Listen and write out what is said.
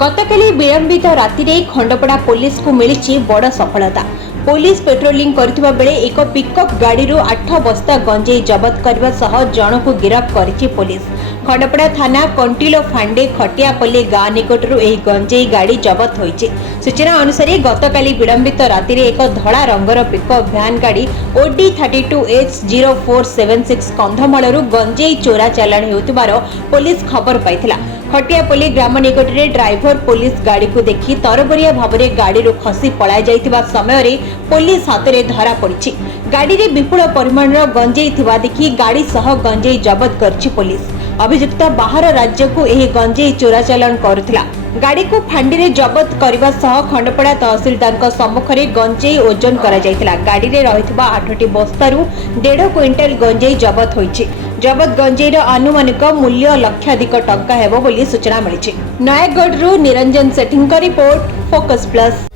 गतकाली विलंबित राति रे खंडपड़ा पुलिस को मिली बड़ सफलता। पुलिस पेट्रोलिंग करथिबा बेले एक पिकअप गाड़ी 8 बस्ता गंजेई जबत करने सह जन को गिरफ्त करिछि पुलिस। खंडपड़ा थाना कंटिलो फांडे खटियापल्ली गाँ निकटरू एही गंजेई गाड़ी जबत होइछि। सूचना अनुसार गतकाली विलंबित राति रे एक धड़ा रंगर पिकअप भ्यान गाड़ी OD 32H0476 कंधमालरू गंजेई चोरा चालाण हेउथिबार पुलिस खबर पाइथिला। खटियापल्ली ग्राम निकट में ड्राइवर पुलिस गाड़ी को देखि तरबरिया भाव में गाड़ी खसी पलाई जाइतिबा समय रे पुलिस हाथ में धरा पड़ी। गाड़ी रे विपुल परिमाण गंजेई थिबा देखि गाड़ी सह गंजेई जबत करछि पुलिस। अभियुक्त बाहर राज्य को यह गंजेई चोरा चालाण करुथिला। गाड़ी को फांडी रे जबत करने सह खंडपड़ा तहसीलदार सम्मुख में गंजेई ओजन करा जायतिला। गाड़ी रे रहितबा 8टी बस्तारू 1.5 क्विंटाल गंजेई जबत होइछि। जबत गंजेईर आनुमानिक मूल्य लक्षाधिक टंका हेबो बोली सूचना मिली। नयागढ़ निरंजन सेठी रिपोर्ट, फोकस प्लस।